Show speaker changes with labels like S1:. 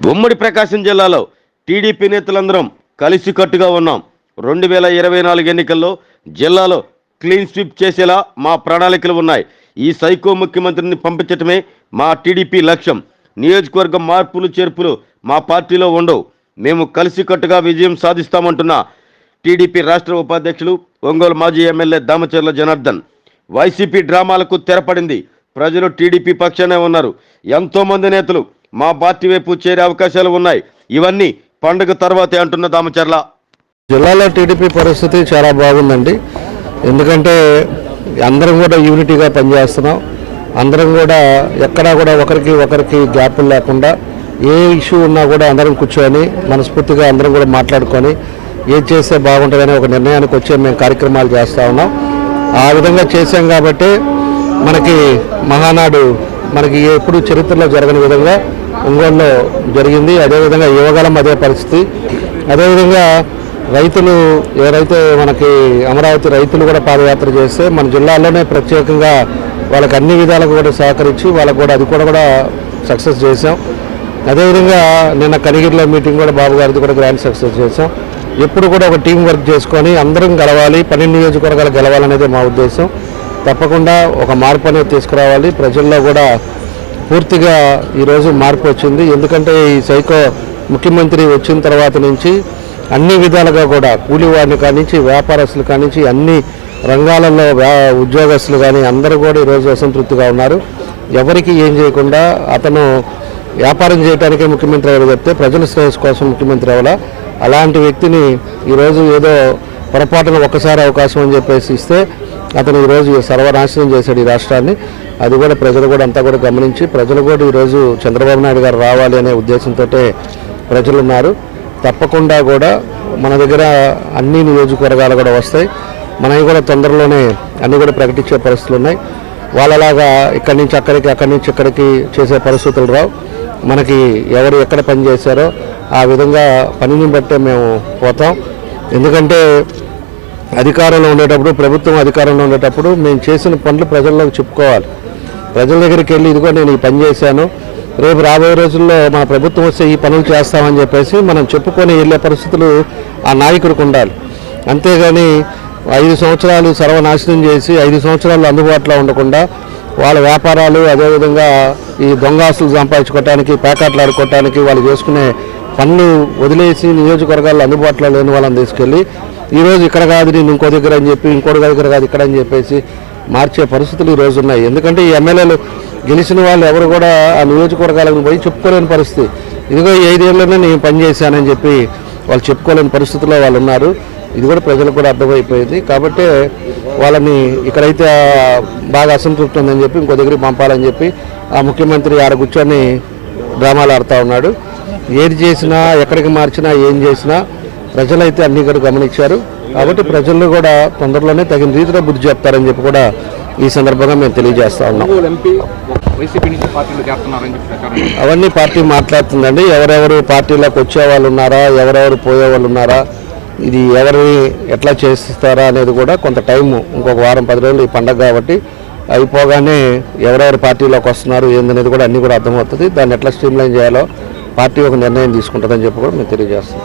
S1: ఉమ్మడి ప్రకాశం జిల్లాలో టీడీపీ నేతలందరం కలిసికట్టుగా ఉన్నాం. రెండు వేల ఇరవై నాలుగు ఎన్నికల్లో జిల్లాలో క్లీన్ స్వీప్ చేసేలా మా ప్రణాళికలు ఉన్నాయి. ఈ సైకో ముఖ్యమంత్రిని పంపించటమే మా టీడీపీ లక్ష్యం. నియోజకవర్గం మార్పులు చేర్పులు మా పార్టీలో ఉండవు. మేము కలిసికట్టుగా విజయం సాధిస్తామంటున్న టీడీపీ రాష్ట్ర ఉపాధ్యక్షులు ఒంగోలు మాజీ ఎమ్మెల్యే దామచర్ల జనార్దన్. వైసీపీ డ్రామాలకు తెరపడింది. ప్రజలు టీడీపీ పక్షానే ఉన్నారు. ఎంతోమంది నేతలు మా పార్టీ వైపు చేరే అవకాశాలు ఉన్నాయి. ఇవన్నీ పండుగ తర్వాతే అంటున్న దామచర్ల.
S2: జిల్లాలో టీడీపీ పరిస్థితి చాలా బాగుందండి. ఎందుకంటే అందరం కూడా యూనిటీగా పనిచేస్తున్నాం. అందరం కూడా ఎక్కడా కూడా ఒకరికి ఒకరికి గ్యాపులు లేకుండా ఏ ఇష్యూ ఉన్నా కూడా అందరం కూర్చొని మనస్ఫూర్తిగా అందరం కూడా మాట్లాడుకొని ఏం చేస్తే బాగుంటుందనే ఒక నిర్ణయానికి వచ్చే మేము కార్యక్రమాలు చేస్తూ ఉన్నాం. ఆ విధంగా చేశాం కాబట్టి మనకి మహానాడు మనకి ఎప్పుడు చరిత్రలో జరగని విధంగా ఒంగోలులో జరిగింది. అదేవిధంగా యువగలం అదే పరిస్థితి. అదేవిధంగా రైతులు ఎవరైతే మనకి అమరావతి రైతులు కూడా పాదయాత్ర చేస్తే మన జిల్లాలోనే ప్రత్యేకంగా వాళ్ళకి అన్ని విధాలకు కూడా సహకరించి వాళ్ళకు కూడా అది కూడా కూడా సక్సెస్ చేసాం అదేవిధంగా నిన్న కనిగిరిలో మీటింగ్ కూడా బాబు గారిది కూడా గ్రాండ్ సక్సెస్ చేసాం ఎప్పుడు కూడా ఒక టీం వర్క్ చేసుకొని అందరం గెలవాలి పన్నెండు నియోజకవర్గాలు గెలవాలనేది మా ఉద్దేశం. తప్పకుండా ఒక మార్పు అనేది తీసుకురావాలి. ప్రజల్లో కూడా పూర్తిగా ఈరోజు మార్పు వచ్చింది. ఎందుకంటే ఈ సైకో ముఖ్యమంత్రి వచ్చిన తర్వాత నుంచి అన్ని విధాలుగా కూడా కూలివాడిని కానించి వ్యాపారస్తులు కానించి అన్ని రంగాలలో వ్యా- ఉద్యోగస్తులు కానీ అందరూ కూడా ఈరోజు అసంతృప్తిగా ఉన్నారు. ఎవరికి ఏం చేయకుండా అతను వ్యాపారం చేయడానికే ముఖ్యమంత్రి ఎవరు చెప్తే ప్రజల శ్రేయస్సు కోసం ముఖ్యమంత్రి అవ్వాలా? అలాంటి వ్యక్తిని ఈరోజు ఏదో పొరపాటున ఒక్కసారి అవకాశం అని చెప్పేసి ఇస్తే అతను ఈరోజు సర్వనాశనం చేశాడు ఈ రాష్ట్రాన్ని. అది కూడా ప్రజలు కూడా అంతా కూడా గమనించి ప్రజలు కూడా ఈరోజు చంద్రబాబు నాయుడు గారు రావాలి అనే ఉద్దేశంతో ప్రజలు ఉన్నారు. తప్పకుండా కూడా మన దగ్గర అన్ని నియోజకవర్గాలు కూడా వస్తాయి. మనవి కూడా తొందరలోనే అన్ని కూడా ప్రకటించే పరిస్థితులు ఉన్నాయి. వాళ్ళలాగా ఇక్కడి నుంచి అక్కడికి అక్కడి నుంచి ఇక్కడికి చేసే పరిస్థితులు రావు. మనకి ఎవరు ఎక్కడ పని చేశారో ఆ విధంగా పనిని బట్టే మేము పోతాం. ఎందుకంటే అధికారంలో ఉండేటప్పుడు ప్రభుత్వం అధికారంలో ఉండేటప్పుడు మేము చేసిన పనులు ప్రజల్లోకి చెప్పుకోవాలి. ప్రజల దగ్గరికి వెళ్ళి ఇదిగో నేను ఈ పని చేశాను. రేపు రాబోయే రోజుల్లో మన ప్రభుత్వం వస్తే ఈ పనులు చేస్తామని చెప్పేసి మనం చెప్పుకొని వెళ్ళే పరిస్థితులు ఆ నాయకుడికి ఉండాలి. అంతేగాని ఐదు సంవత్సరాలు సర్వనాశనం చేసి ఐదు సంవత్సరాలు అందుబాటులో ఉండకుండా వాళ్ళ వ్యాపారాలు అదేవిధంగా ఈ దొంగాసులు సంపాదించుకోవటానికి ప్యాకెట్లు ఆడుకోవటానికి వాళ్ళు చేసుకునే పనులు వదిలేసి నియోజకవర్గాల్లో అందుబాటులో లేని వాళ్ళని తీసుకెళ్ళి ఈరోజు ఇక్కడ కాదు నేను ఇంకో దగ్గర అని చెప్పి ఇంకో దగ్గర కాదు ఇక్కడ అని చెప్పేసి మార్చే పరిస్థితులు ఈ ఉన్నాయి. ఎందుకంటే ఈ ఎమ్మెల్యేలు గెలిచిన వాళ్ళు ఎవరు కూడా ఆ నియోజకవర్గాలకు పోయి చెప్పుకోలేని పరిస్థితి. ఇదిగో ఈ ఐదేళ్ళనే నేను పనిచేశానని చెప్పి వాళ్ళు చెప్పుకోలేని పరిస్థితుల్లో వాళ్ళు ఉన్నారు. ఇది కూడా ప్రజలకు కూడా అర్థమైపోయింది. కాబట్టి వాళ్ళని ఇక్కడైతే బాగా అసంతృప్తి ఉందని చెప్పి ఇంకో దగ్గరికి పంపాలని చెప్పి ఆ ముఖ్యమంత్రి ఆడ కూర్చొని డ్రామాలు ఆడుతూ ఉన్నాడు. ఏది చేసినా ఎక్కడికి మార్చినా ఏం చేసినా ప్రజలైతే అన్ని కూడా గమనించారు. కాబట్టి ప్రజలు కూడా తొందరలోనే తగిన రీతిలో బుద్ధి చెప్తారని చెప్పి కూడా ఈ సందర్భంగా మేము తెలియజేస్తా ఉన్నాం. అవన్నీ పార్టీ మాట్లాడుతుందండి. ఎవరెవరు పార్టీలోకి వచ్చే వాళ్ళు ఉన్నారా? ఎవరెవరు పోయే వాళ్ళు ఉన్నారా? ఇది ఎవరిని ఎట్లా చేస్తారా అనేది కూడా కొంత టైం ఇంకొక వారం పది రోజులు ఈ పండగ కాబట్టి అయిపోగానే ఎవరెవరు పార్టీలోకి వస్తున్నారు ఏందనేది కూడా అన్నీ కూడా అర్థమవుతుంది. దాన్ని ఎట్లా స్ట్రీమ్లైన్ చేయాలో పార్టీ ఒక నిర్ణయం తీసుకుంటుందని చెప్పి కూడా మేము తెలియజేస్తాం